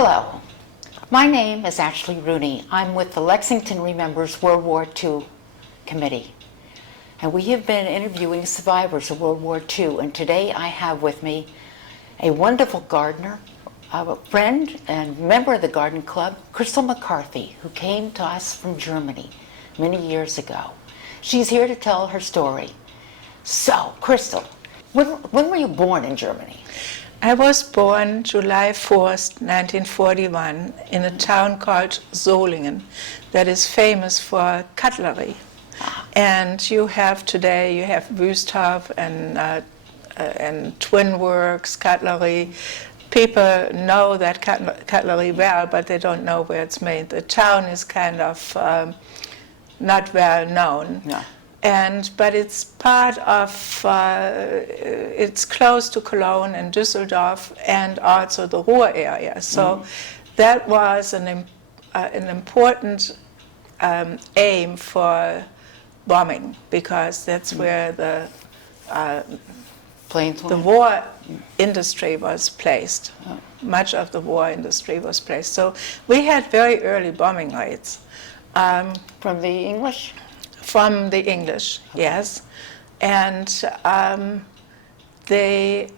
Hello, my name is Ashley Rooney. I'm with the Lexington Remembers World War II Committee, and we have been interviewing survivors of World War II, and today I have with me a wonderful gardener, a friend and member of the garden club, Christel McCarthy, who came to us from Germany many years ago. She's here to tell her story. So, Christel, when were you born in Germany? I was born July 4th, 1941, in a town called Solingen that is famous for cutlery. And you have Wüsthof and Twin Works, cutlery. People know that cutlery well, but they don't know where it's made. The town is kind of not well known. No. But it's part of, it's close to Cologne and Düsseldorf and also the Ruhr area. So that was an important aim for bombing, because that's where the war industry was placed. Oh. Much of the war industry was placed. So we had very early bombing rates. From the English? From the English, okay. Yes. And they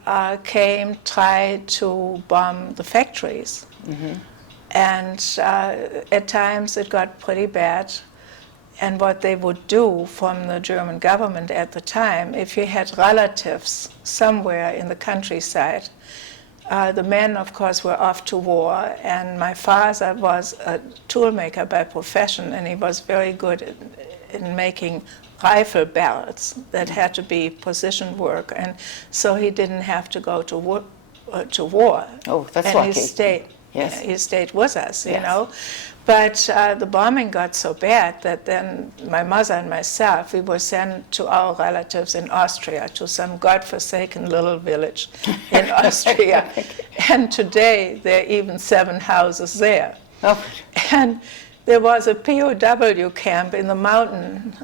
tried to bomb the factories. Mm-hmm. And at times it got pretty bad. And what they would do from the German government at the time, if you had relatives somewhere in the countryside, the men, of course, were off to war, and my father was a toolmaker by profession, and he was very good in making rifle barrels that had to be position work, and so he didn't have to go to war. Oh, that's and lucky. He stayed with us, yes. You know. But the bombing got so bad that then my mother and myself, we were sent to our relatives in Austria, to some godforsaken little village in Austria. And today there are even 7 houses there. Oh. And there was a POW camp in the mountain.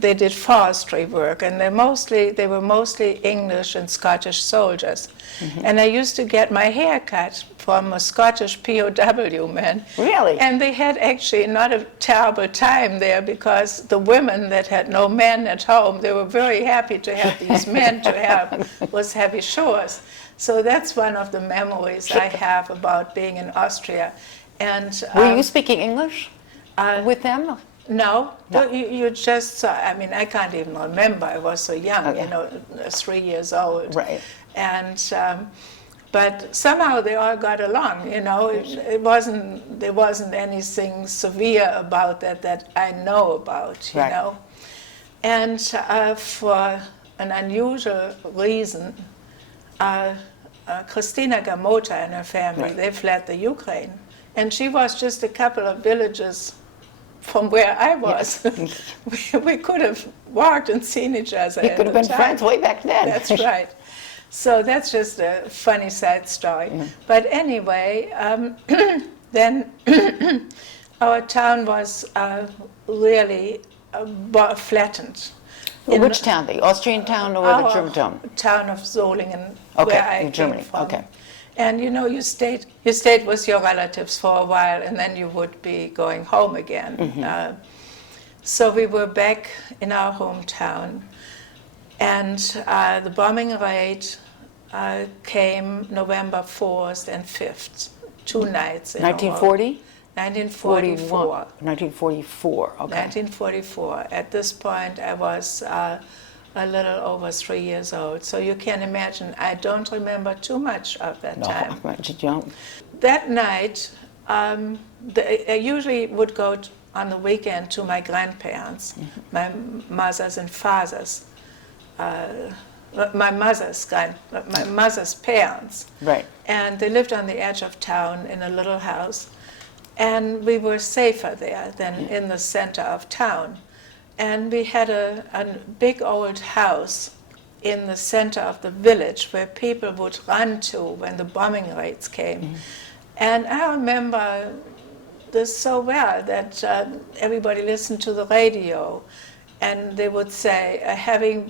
They did forestry work, and they were mostly English and Scottish soldiers. Mm-hmm. And I used to get my hair cut from a Scottish POW man. Really? And they had actually not a terrible time there, because the women that had no men at home, they were very happy to have these men to help with heavy chores. So that's one of the memories I have about being in Austria. And were you speaking English with them? No. You just, I can't even remember. I was so young, 3 years old. Right. And, but somehow they all got along, There wasn't anything severe about that I know about, you know. And for an unusual reason, Christina Gamota and her family, they fled the Ukraine. And she was just a couple of villages from where I was. Yes. we could have walked and seen each other. You could have been friends way back then. That's right. So that's just a funny side story. Mm. But anyway, then our town was really flattened. Which town? The Austrian town or the German town? Town of Solingen, where I in Germany. Came from. Okay. And you stayed with your relatives for a while, and then you would be going home again. Mm-hmm. So we were back in our hometown, and the bombing raid came November 4th and 5th, 2 nights in 1940? 1944. 1944, okay. 1944. At this point, I was a little over 3 years old. So you can imagine, I don't remember too much of that time. No, you don't. That night, I usually would go on the weekend to my grandparents, mm-hmm. my mother's and father's, my mother's parents. Right. And they lived on the edge of town in a little house. And we were safer there than in the center of town. And we had a big old house in the center of the village where people would run to when the bombing raids came. Mm-hmm. And I remember this so well that everybody listened to the radio, and they would say a heavy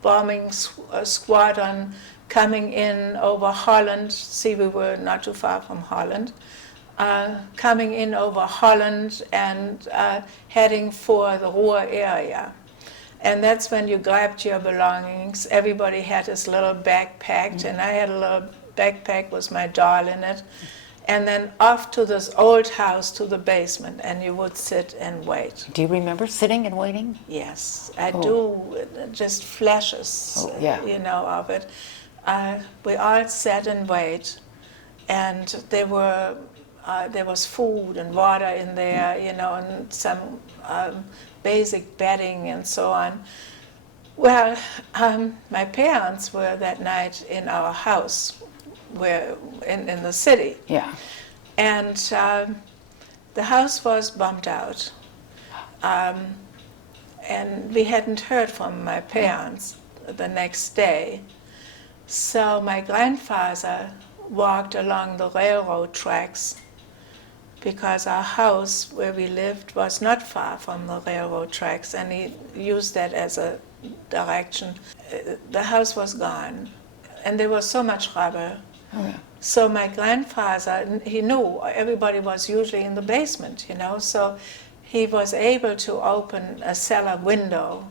bombing squadron coming in over Holland. See, we were not too far from Holland. Coming in over Holland and heading for the Ruhr area. And that's when you grabbed your belongings. Everybody had his little backpack, and I had a little backpack with my doll in it. And then off to this old house to the basement, and you would sit and wait. Do you remember sitting and waiting? Yes, I do. Just flashes, of it. We all sat and wait, and there was food and water in there, and some basic bedding and so on. Well, my parents were that night in our house, in the city. Yeah. And the house was bombed out. And we hadn't heard from my parents the next day. So my grandfather walked along the railroad tracks because our house where we lived was not far from the railroad tracks, and he used that as a direction. The house was gone, and there was so much rubble. Oh, yeah. So my grandfather, he knew everybody was usually in the basement, so he was able to open a cellar window,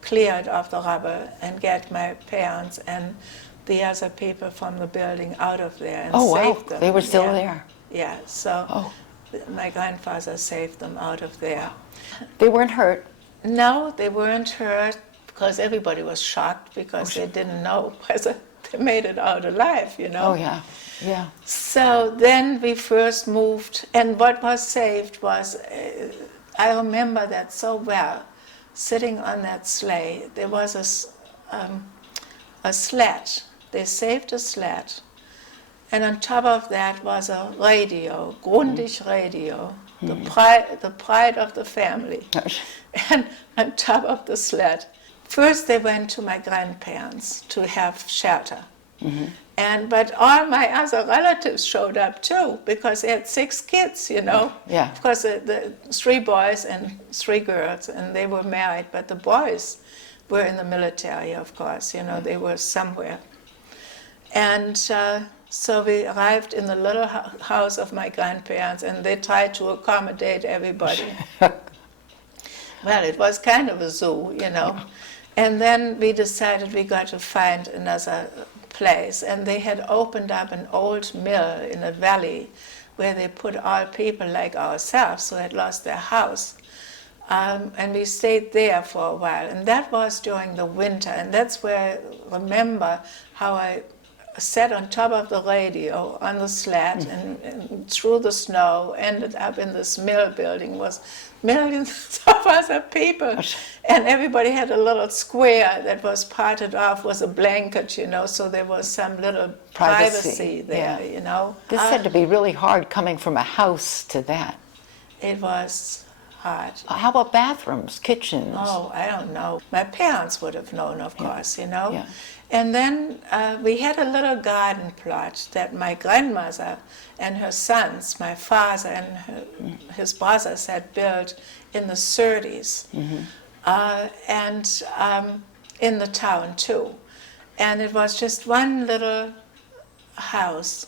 cleared of the rubble, and get my parents and the other people from the building out of there and saved them. They were still there. Yeah, so my grandfather saved them out of there. They weren't hurt? No, they weren't hurt because everybody was shocked because they didn't know whether they made it out alive, Oh, yeah, yeah. So then we first moved, and what was saved was, I remember that so well, sitting on that sleigh, there was a sled. They saved a sled. And on top of that was a radio, Grundig radio, the pride of the family. And on top of the sled, first they went to my grandparents to have shelter. But all my other relatives showed up too, because they had 6 kids, Yeah. Of course, the 3 boys and 3 girls, and they were married, but the boys were in the military, of course, they were somewhere. And so we arrived in the little house of my grandparents, and they tried to accommodate everybody. Well, it was kind of a zoo, And then we decided we got to find another place, and they had opened up an old mill in a valley where they put all people like ourselves who had lost their house. And we stayed there for a while, and that was during the winter, and that's where I remember how I sat on top of the radio on the sled and through the snow, ended up in this mill building, was millions of other people, and everybody had a little square that was parted off with a blanket, so there was some little privacy there, This had to be really hard coming from a house to that. It was hard. How about bathrooms, kitchens? Oh, I don't know. My parents would have known, of course, Yeah. And then we had a little garden plot that my grandmother and her sons, my father and his brothers, had built in the 30s, and in the town too. And it was just one little house,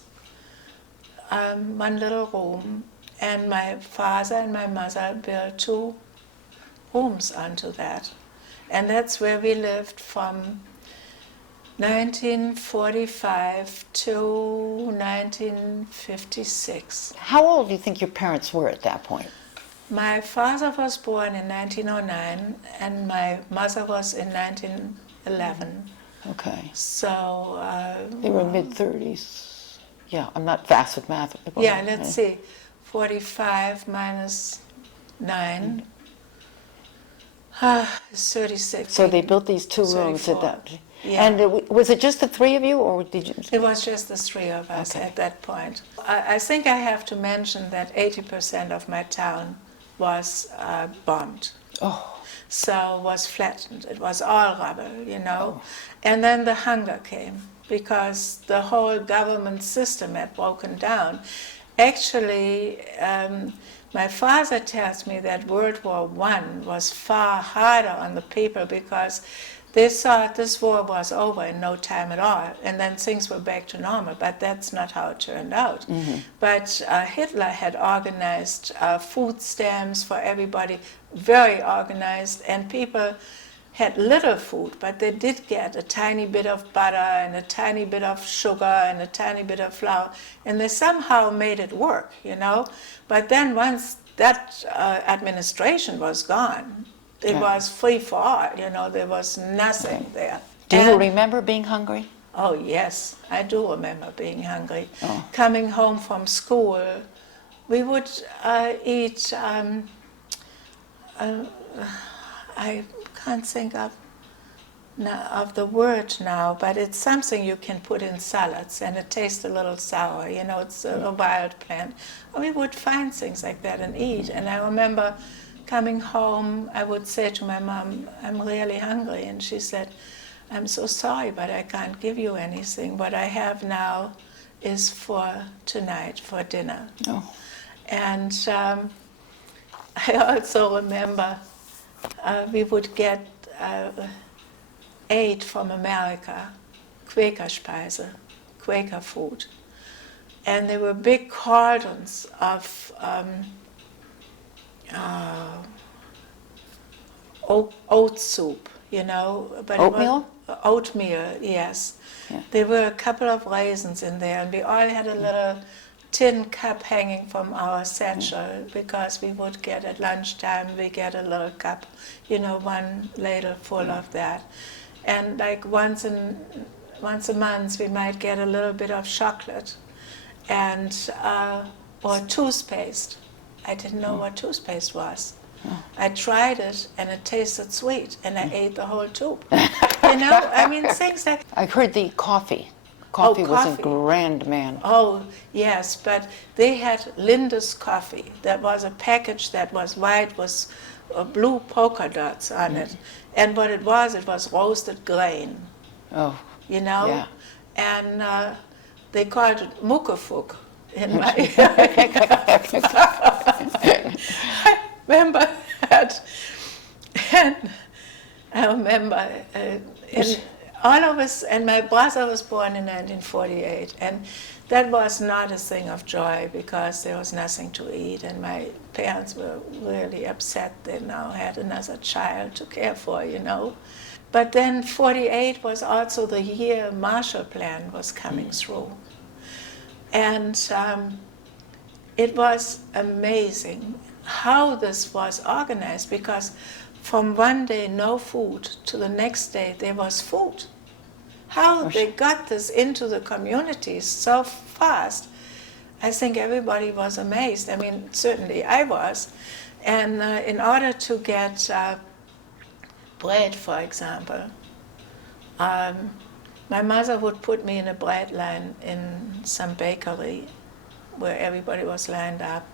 one little room, and my father and my mother built 2 rooms onto that. And that's where we lived from 1945 to 1956. How old do you think your parents were at that point? My father was born in 1909, and my mother was in 1911. Okay. So They were mid-30s. Yeah, I'm not fast with math. yeah, let's see, 45 minus 9 is 36. So they built these 2 rooms at 34. that. Yeah. And was it just the 3 of you, or did you? It was just the 3 of us at that point. I think I have to mention that 80% of my town was bombed. Oh. So was flattened. It was all rubble, And then the hunger came because the whole government system had broken down. Actually, my father tells me that World War I was far harder on the people because They thought this war was over in no time at all, and then things were back to normal, but that's not how it turned out. But Hitler had organized food stamps for everybody, very organized, and people had little food, but they did get a tiny bit of butter and a tiny bit of sugar and a tiny bit of flour, and they somehow made it work, you know. But then once that administration was gone, it was free for all, you know, there was nothing there. Do you remember being hungry? Oh, yes, I do remember being hungry. Coming home from school, we would eat, I can't think of the word now, but it's something you can put in salads and it tastes a little sour, you know, it's a wild plant. We would find things like that and eat. And I remember coming home, I would say to my mom, I'm really hungry. And she said, I'm so sorry, but I can't give you anything. What I have now is for tonight, for dinner. And I also remember we would get aid from America, Quäkerspeise, Quaker food. And there were big cauldrons of oat soup, you know. But oatmeal? Oatmeal, yes. Yeah. There were a couple of raisins in there, and we all had a little tin cup hanging from our satchel because we would get at lunchtime, we get a little cup, you know, one ladle full of that. And like once a month we might get a little bit of chocolate and or toothpaste. I didn't know what toothpaste was. I tried it and it tasted sweet and I ate the whole tube. You know, I mean, things like... I heard the coffee. Coffee was a grand man. Oh, yes, but they had Linde's coffee. That was a package that was white with blue polka dots on it. And what it was roasted grain. Oh, you know? Yeah. And they called it Muckefuck in my... I remember that. And I remember all of us, and my brother was born in 1948, and that was not a thing of joy because there was nothing to eat, and my parents were really upset. They now had another child to care for, you know. But then 48 was also the year Marshall Plan was coming through. And it was amazing how this was organized, because from one day no food to the next day there was food. How they got this into the communities so fast, I think everybody was amazed. I mean, certainly I was. And in order to get bread, for example, my mother would put me in a bread line in some bakery where everybody was lined up.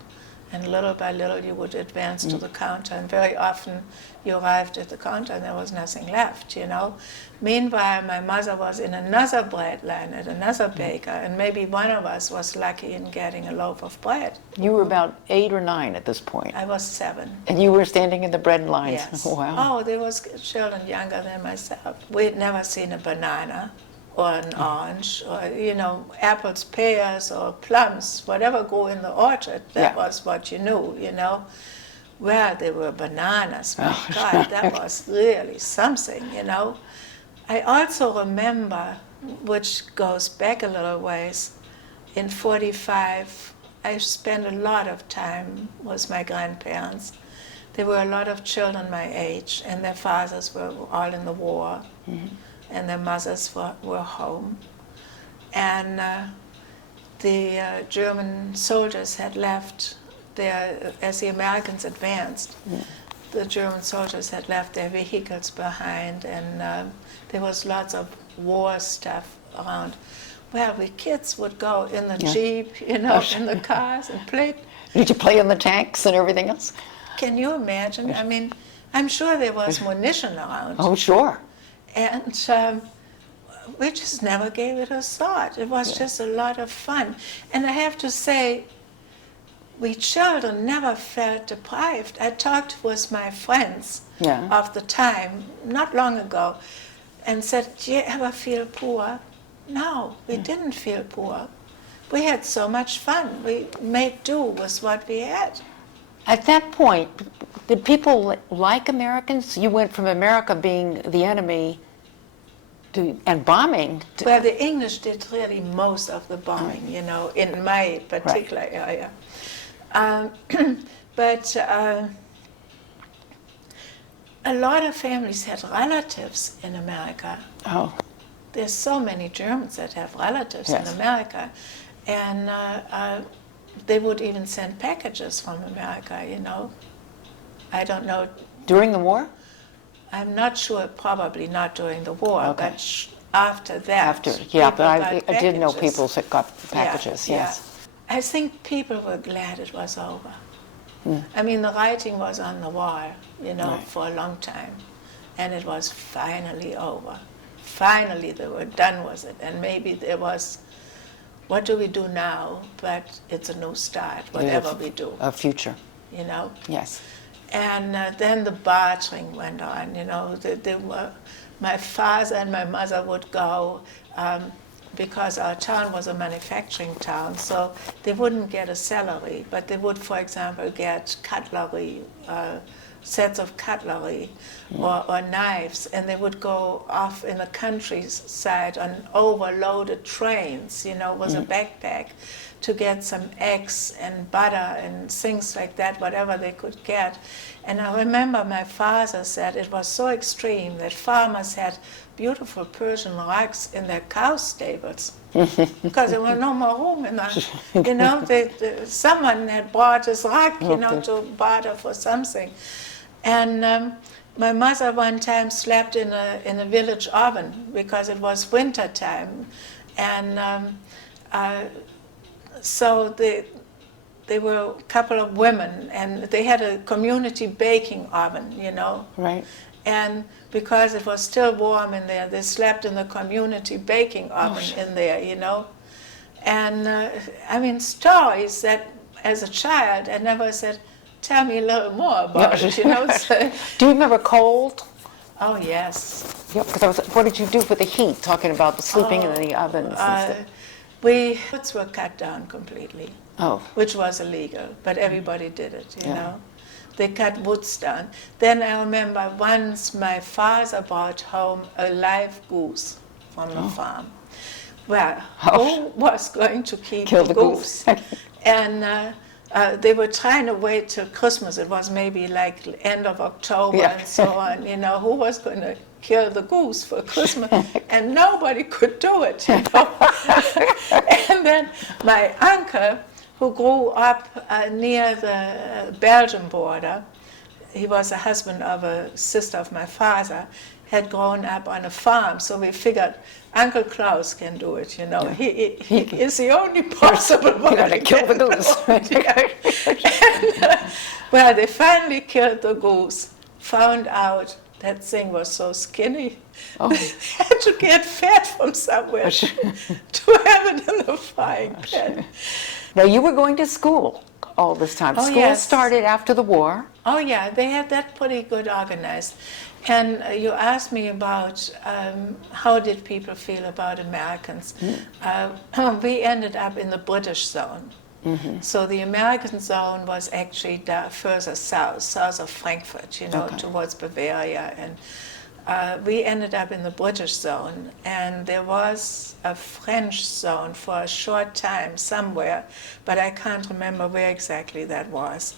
And little by little you would advance to the counter, and very often you arrived at the counter and there was nothing left, you know. Meanwhile, my mother was in another bread line at another baker, and maybe one of us was lucky in getting a loaf of bread. You were about 8 or 9 at this point. I was 7. And you were standing in the bread lines. Yes. Wow. Oh, there was children younger than myself. We had never seen a banana or an orange, or, you know, apples, pears, or plums, whatever grew in the orchard, that was what you knew, you know. Well, there were bananas, my God, that was really something, you know. I also remember, which goes back a little ways, in 45, I spent a lot of time with my grandparents. There were a lot of children my age, and their fathers were all in the war. And their mothers were home. And the German soldiers had left as the Americans advanced. The German soldiers had left their vehicles behind, and there was lots of war stuff around. Well, we kids would go in the Jeep, you know, in the cars and play. Did you play in the tanks and everything else? Can you imagine? I mean, I'm sure there was munition around. Oh, sure. And we just never gave it a thought. It was just a lot of fun. And I have to say, we children never felt deprived. I talked with my friends of the time, not long ago, and said, "Do you ever feel poor?" No, we didn't feel poor. We had so much fun. We made do with what we had. At that point, did people like Americans? You went from America being the enemy and bombing. Well, the English did really most of the bombing, you know, in my particular area. But a lot of families had relatives in America. Oh. There's so many Germans that have relatives in America. And they would even send packages from America, you know. I don't know. During the war? I'm not sure, probably not during the war, but after that. After, yeah, but I did know people that got packages, yes. I think people were glad it was over. I mean, the writing was on the wall, you know, for a long time. And it was finally over. Finally, they were done with it. And maybe there was, what do we do now? But it's a new start, whatever we do. A future. You know? Yes. And then the bartering went on, you know. My father and my mother would go, because our town was a manufacturing town, so they wouldn't get a salary, but they would, for example, get cutlery, sets of cutlery or knives, and they would go off in the countryside on overloaded trains, you know, with a backpack, to get some eggs and butter and things like that, whatever they could get. And I remember my father said it was so extreme that farmers had beautiful Persian rugs in their cow stables because there was no more room in the, you know, someone had bought this rug, you know, to barter for something. And my mother one time slept in a village oven because it was winter time, and so they were a couple of women, and they had a community baking oven, you know. Right. And because it was still warm in there, they slept in the community baking oven in there, you know. And I mean, stories that as a child I never said, tell me a little more about it, you know. So, do you remember cold? Oh, yes. Yeah, because what did you do with the heat, talking about the sleeping in the ovens and stuff? Woods were cut down completely, which was illegal, but everybody did it, you know. They cut woods down. Then I remember once my father brought home a live goose from the farm. Well, who was going to kill the goose? And they were trying to wait till Christmas. It was maybe like end of October and so on, you know, who was going to kill the goose for Christmas? And nobody could do it, you know. And then my uncle, who grew up near the Belgian border, he was the husband of a sister of my father, had grown up on a farm, so we figured Uncle Klaus can do it, you know. He is the only possible one to kill the goose. And, well, they finally killed the goose, found out that thing was so skinny, they had to get fat from somewhere to have it in the frying pan. Now, you were going to school all this time. School started after the war. Oh, yeah, they had that pretty good organized. And you asked me about how did people feel about Americans. We ended up in the British zone. So the American zone was actually further south of Frankfurt, you know, towards Bavaria. And we ended up in the British zone. And there was a French zone for a short time somewhere, but I can't remember where exactly that was.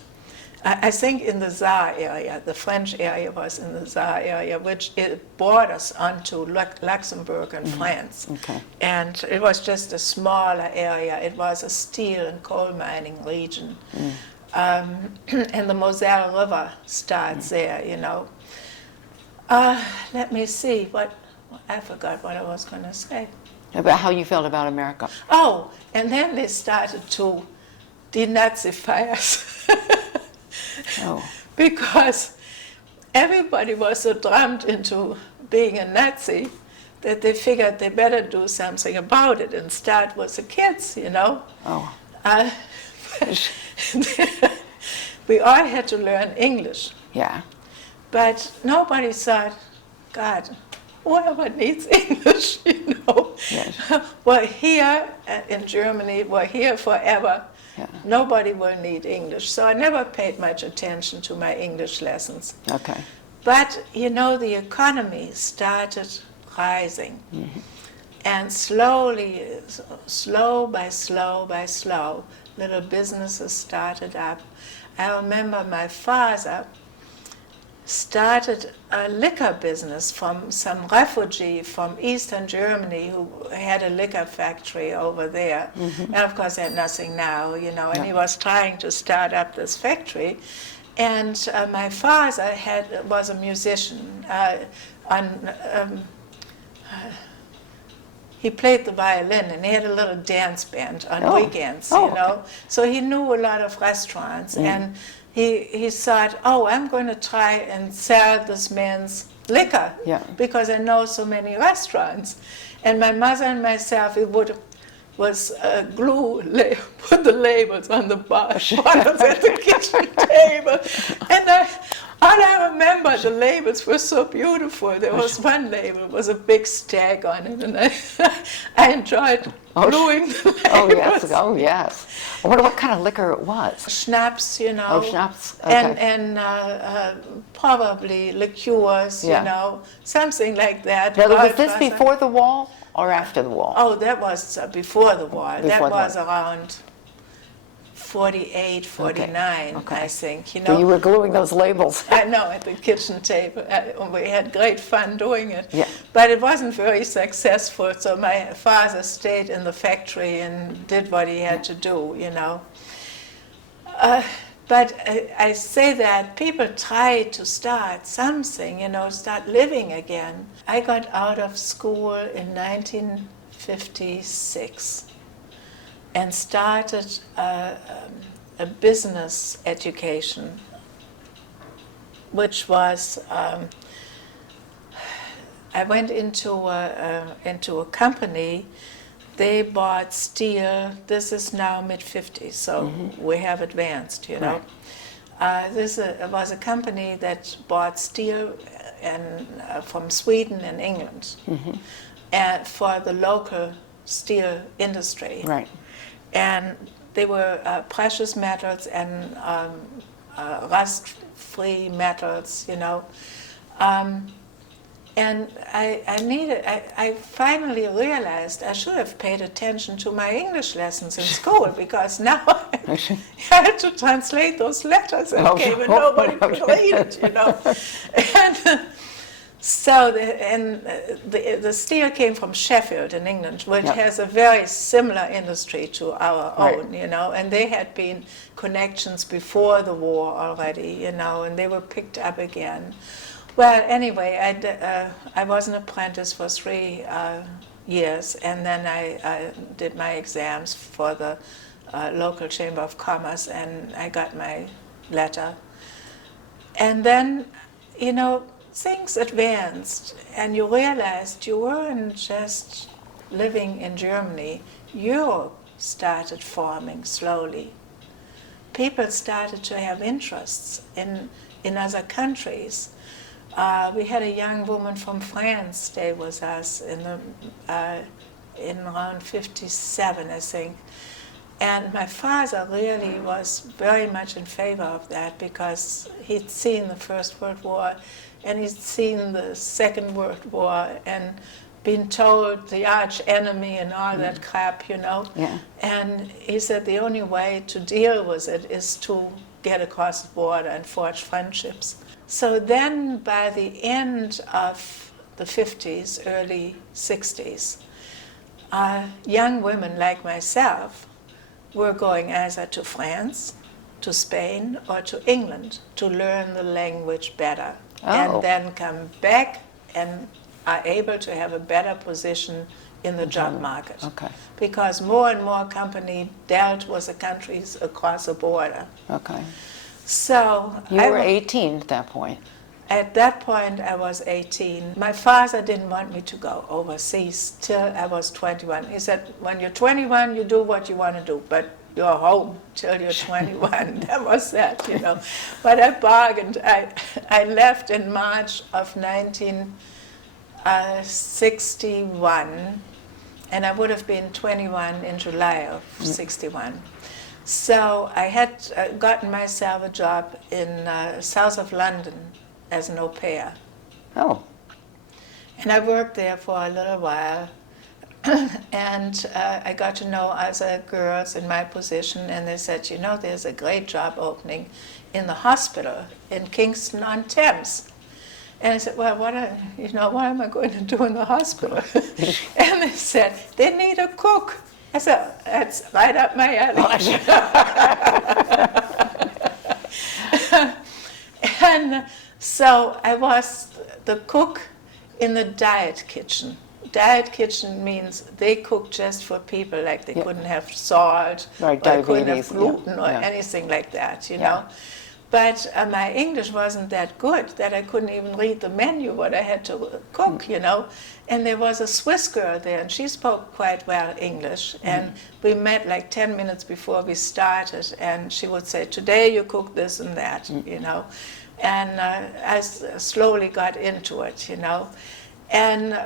I think in the Saar area, the French area was in the Saar area, which it borders onto Luxembourg and France. And it was just a smaller area. It was a steel and coal mining region. And the Moselle River starts there, you know. Let me see, I forgot what I was going to say. About how you felt about America. Oh, and then they started to denazify us. Because everybody was so drummed into being a Nazi that they figured they better do something about it and start with the kids, you know. We all had to learn English. Yeah. But nobody thought, God, whoever needs English, you know. Yes. We're here in Germany, we're here forever. Yeah. Nobody will need English. So I never paid much attention to my English lessons. Okay. But, you know, the economy started rising. And slowly, slow by slow, little businesses started up. I remember my father started a liquor business from some refugee from Eastern Germany who had a liquor factory over there. And of course, they had nothing now, you know, and he was trying to start up this factory. And my father was a musician. He played the violin, and he had a little dance band on weekends, you know. Okay. So he knew a lot of restaurants, and he thought, oh, I'm going to try and sell this man's liquor because I know so many restaurants. And my mother and myself, was glue, put the labels on the bottles at the kitchen table. And all I remember, the labels were so beautiful. There was one label, was a big stag on it, and I enjoyed gluing the labels. Oh yes. I wonder what kind of liquor it was. Schnapps, you know. Oh, schnapps. Okay. And probably liqueurs, you know, something like that. Now, was this before the wall or after the wall? Oh, that was before the war. Before that the was war. around 48, 49, Okay. I think. You know, So you were gluing those labels. I know, at the kitchen table. We had great fun doing it. Yeah. But it wasn't very successful, so my father stayed in the factory and did what he had to do, you know. But I say that people try to start something, you know, start living again. I got out of school in 1956 and started a business education, which was, I went into a company. They bought steel. This is now mid-50s, so we have advanced, you know. This was a company that bought steel from Sweden and England and for the local steel industry. Right. And they were precious metals and rust-free metals, you know. And I finally realized I should have paid attention to my English lessons in school, because now I had to translate those letters that came and nobody could read it, you know. And so the steel came from Sheffield in England, which has a very similar industry to our own, you know, and they had been connections before the war already, you know, and they were picked up again. Well, anyway, I was an apprentice for 3 years, and then I did my exams for the local Chamber of Commerce, and I got my letter. And then, you know, things advanced, and you realized you weren't just living in Germany. Europe started forming slowly. People started to have interests in other countries. We had a young woman from France stay with us in around 57, I think. And my father really was very much in favor of that, because he'd seen the First World War and he'd seen the Second World War and been told the arch enemy and all that crap, you know. Yeah. And he said the only way to deal with it is to get across the border and forge friendships. So then by the end of the 50s, early 60s, young women like myself were going either to France, to Spain, or to England to learn the language better, and then come back and are able to have a better position in the job market. Okay. Because more and more companies dealt with the countries across the border. Okay. So You were 18 at that point. At that point, I was 18. My father didn't want me to go overseas till I was 21. He said, when you're 21, you do what you want to do, but you're home till you're 21. That was that, you know. But I bargained. I left in March of 19 61, and I would have been 21 in July of 61. So I had gotten myself a job in south of London as an au pair. Oh, And I worked there for a little while, and I got to know other girls in my position, and they said, you know, there's a great job opening in the hospital in Kingston-on-Thames. And I said, well, what am I going to do in the hospital? And they said, they need a cook. I said, that's right up my alley. And so I was the cook in the diet kitchen. Diet kitchen means they cook just for people, like they couldn't have salt, right, or they couldn't have diabetes, gluten or anything like that, you know. But my English wasn't that good, that I couldn't even read the menu, what I had to cook, you know. And there was a Swiss girl there, and she spoke quite well English. And we met like 10 minutes before we started, and she would say, today you cook this and that, you know. And I slowly got into it, you know. And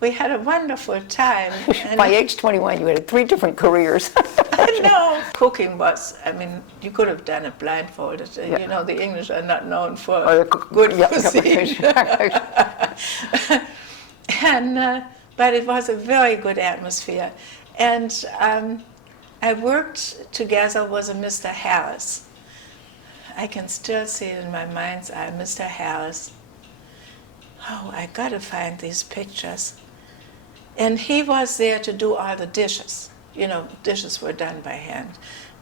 we had a wonderful time. And by age 21, you had 3 different careers. I know. Cooking was, I mean, you could have done it blindfolded. You know, the English are not known for good cuisine. And, but it was a very good atmosphere. And I worked together with a Mr. Harris. I can still see it in my mind's eye, Mr. Harris. Oh, I gotta find these pictures. And he was there to do all the dishes. You know, dishes were done by hand.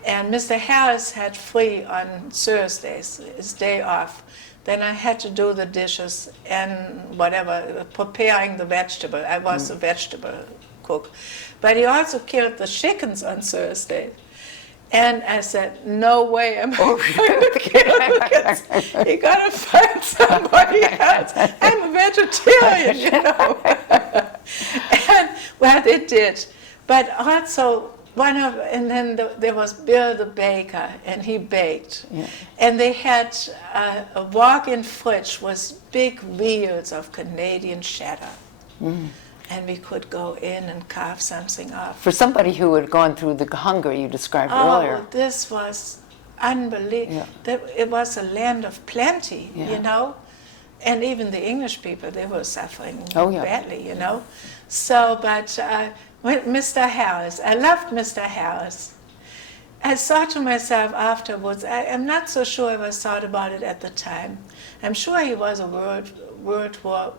And Mr. Harris had free on Thursdays, his day off. Then I had to do the dishes and whatever, preparing the vegetable. I was a vegetable cook. But he also killed the chickens on Thursday. And I said, no way am I going to kill chickens. You gotta find somebody else. I'm a vegetarian, you know. And well, they did. But also and then there was Bill the baker, and he baked. Yeah. And they had a walk-in fridge with big wheels of Canadian cheddar. And we could go in and carve something up. For somebody who had gone through the hunger you described earlier. Oh, this was unbelievable. Yeah. It was a land of plenty, you know. And even the English people, they were suffering badly, you know. So, but Mr. Harris, I loved Mr. Harris. I thought to myself afterwards, I'm not so sure if I thought about it at the time. I'm sure he was a World War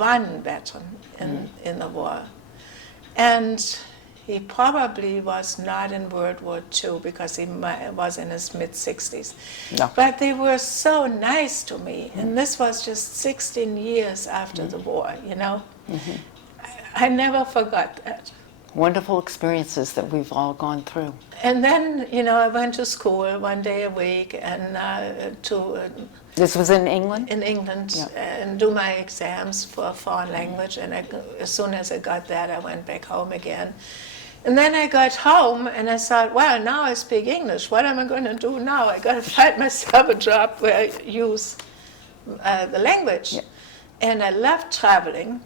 I veteran in the war. And he probably was not in World War II because he was in his mid-60s. No. But they were so nice to me. And this was just 16 years after the war, you know. I never forgot that. Wonderful experiences that we've all gone through. And then, you know, I went to school 1 day a week and this was in England? In England, and do my exams for a foreign language. And as soon as I got that, I went back home again. And then I got home and I thought, well, now I speak English. What am I going to do now? I got to find myself a job where I use the language. Yeah. And I loved traveling.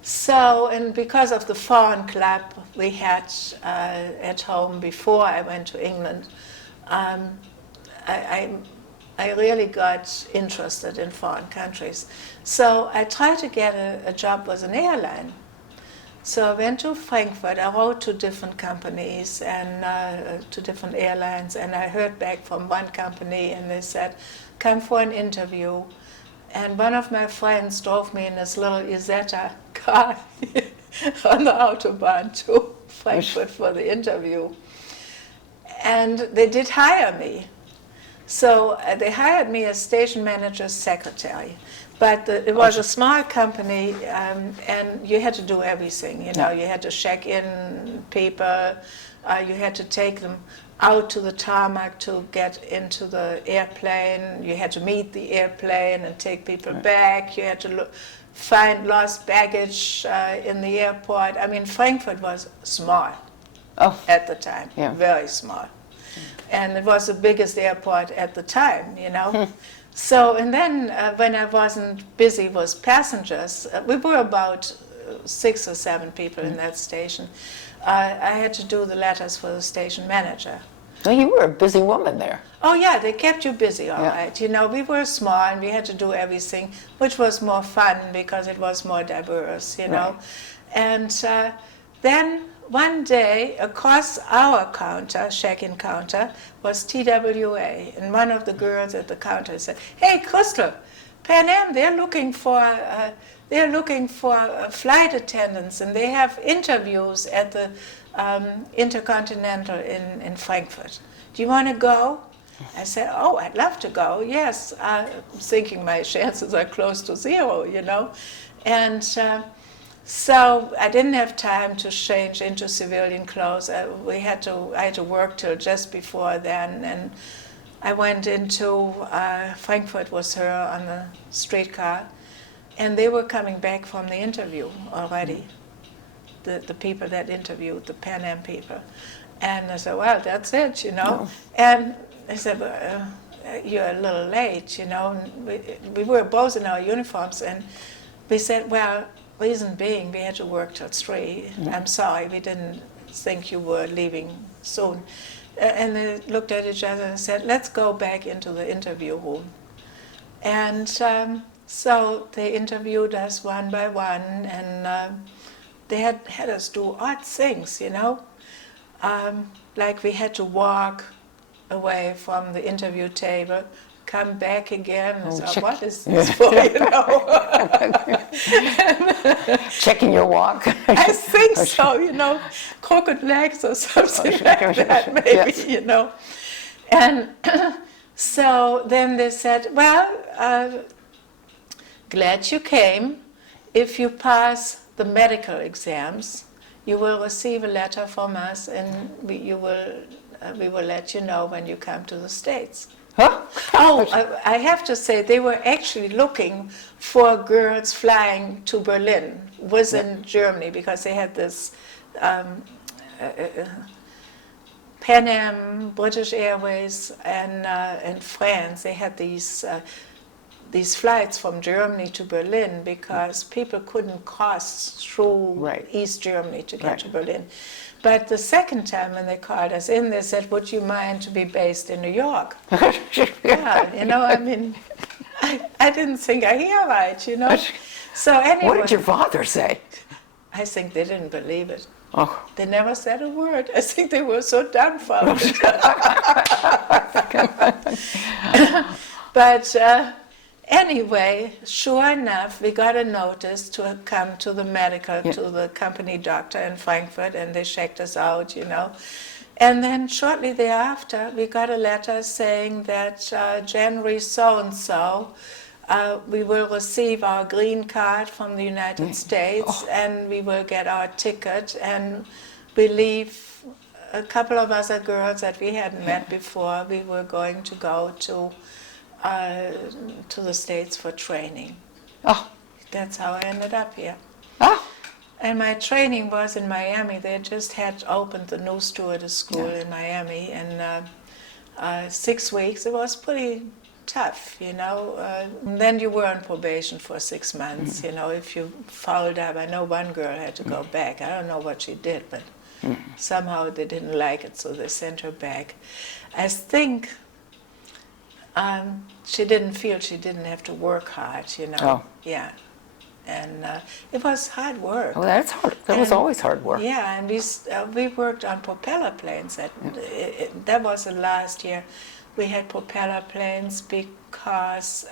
So, and because of the foreign club we had at home before I went to England, I really got interested in foreign countries. So I tried to get a job with an airline. So I went to Frankfurt. I wrote to different companies and to different airlines, and I heard back from one company, and they said, come for an interview. And one of my friends drove me in this little Isetta car on the Autobahn to Frankfurt for the interview. And they did hire me. So they hired me as station manager's secretary. But it was a small company, and you had to do everything. You know, you had to check in people, you had to take them out to the tarmac to get into the airplane. You had to meet the airplane and take people back. You had to find lost baggage in the airport. I mean, Frankfurt was small at the time, very small. And it was the biggest airport at the time, you know. So, and then when I wasn't busy with passengers, we were about 6 or 7 people in that station. I had to do the letters for the station manager. Well, you were a busy woman there. Oh yeah, they kept you busy, all Yeah. right. You know, we were small and we had to do everything, which was more fun because it was more diverse, you know. And then one day, across our counter, check-in counter, was TWA, and one of the girls at the counter said, "Hey, Christel, Pan Am, they're looking for flight attendants, and they have interviews at the Intercontinental in Frankfurt. Do you want to go?" I said, "Oh, I'd love to go, yes." Thinking my chances are close to 0, you know. And so I didn't have time to change into civilian clothes. I had to work till just before then, and I went into Frankfurt with her on the streetcar, and they were coming back from the interview already, the people that interviewed, the Pan Am people. And I said, "Well, that's it, you know." Oh. And they said, "You're a little late, you know." And we were both in our uniforms, and we said, "Well, reason being, we had to work till 3. I'm sorry, we didn't think you were leaving soon." And they looked at each other and said, "Let's go back into the interview room." And so they interviewed us one by one, and they had us do odd things, you know. Like we had to walk away from the interview table, come back again, and say, "What is this for?" You know. Checking your walk. I think so, you know, crooked legs or something like that, maybe, Yes. you know. And so then they said, "Well, glad you came. If you pass the medical exams, you will receive a letter from us, and we will let you know when you come to the States." Huh? Oh, I have to say, they were actually looking for girls flying to Berlin within Germany, because they had this Pan Am, British Airways, and France. They had these flights from Germany to Berlin because people couldn't cross through East Germany to get to Berlin. But the second time when they called us in, they said, "Would you mind to be based in New York?" Yeah, you know, I mean, I didn't think I hear right, you know. So anyway. What did your father say? I think they didn't believe it. Oh. They never said a word. I think they were so dumbfounded. But anyway, sure enough, we got a notice to come to the medical, to the company doctor in Frankfurt, and they checked us out, you know. And then shortly thereafter, we got a letter saying that January so-and-so, we will receive our green card from the United States, and we will get our ticket, and we leave a couple of other girls that we hadn't met before. We were going to go to the States for training. Oh. That's how I ended up here. Oh. And my training was in Miami. They just had opened the new stewardess school in Miami, and 6 weeks. It was pretty tough, you know. Then you were on probation for 6 months, you know, if you fouled up. I know one girl had to go back. I don't know what she did, but somehow they didn't like it, so they sent her back. I think she didn't feel she didn't have to work hard, you know. Oh. Yeah. And it was hard work. Oh, that's hard. That was always hard work. Yeah, and we worked on propeller planes. That was the last year. We had propeller planes because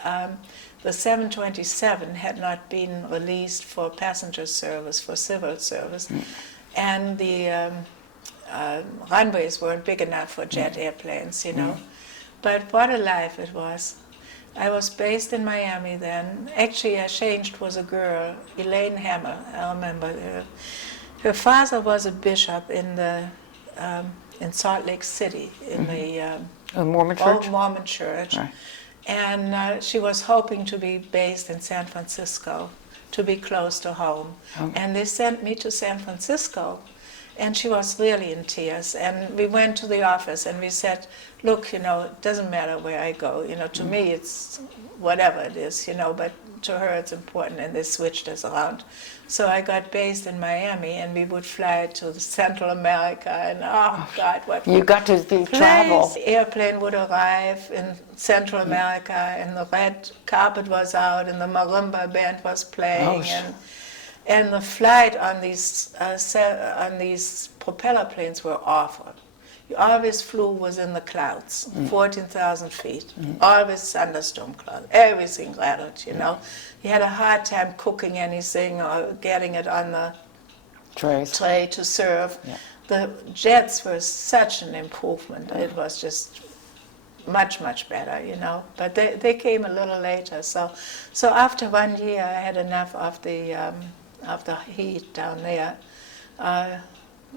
the 727 had not been released for passenger service, for civil service, and the runways weren't big enough for jet airplanes, you know. But what a life it was. I was based in Miami then. Actually, I changed with a girl, Elaine Hamel. I remember her father was a bishop in Salt Lake City in the Mormon church. old Mormon church, Right. and she was hoping to be based in San Francisco, to be close to home. Oh. And they sent me to San Francisco, And she was really in tears. And we went to the office and we said, look, you know, it doesn't matter where I go. You know, to me it's whatever it is, you know, but to her it's important. And they switched us around. So I got based in Miami, and we would fly to Central America. And oh God, what You got to travel. the airplane would arrive in Central America, and the red carpet was out, and the marimba band was playing, and the flight on these propeller planes were awful. You always flew was in the clouds, 14,000 feet, always thunderstorm clouds, everything rattled, you know. You had a hard time cooking anything or getting it on the tray to serve. Yeah. The jets were such an improvement. It was just much, much better, you know. But they came a little later. So after 1 year, I had enough of the heat down there.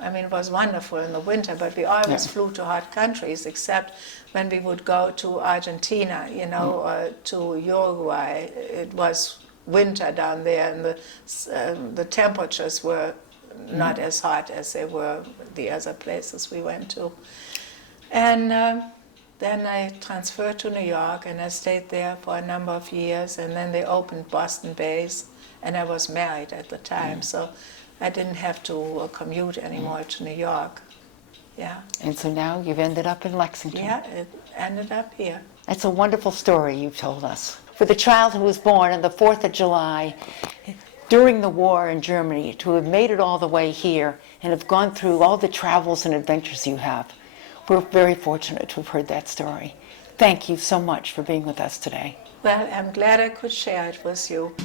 I mean, it was wonderful in the winter, but we always flew to hot countries, except when we would go to Argentina, you know, or to Uruguay. It was winter down there, and the temperatures were not as hot as they were the other places we went to. And then I transferred to New York, and I stayed there for a number of years, and then they opened Boston base, and I was married at the time, so I didn't have to commute anymore to New York. Yeah. And so now you've ended up in Lexington. Yeah, it ended up here. That's a wonderful story you've told us. For the child who was born on the 4th of July during the war in Germany, to have made it all the way here and have gone through all the travels and adventures you have, we're very fortunate to have heard that story. Thank you so much for being with us today. Well, I'm glad I could share it with you.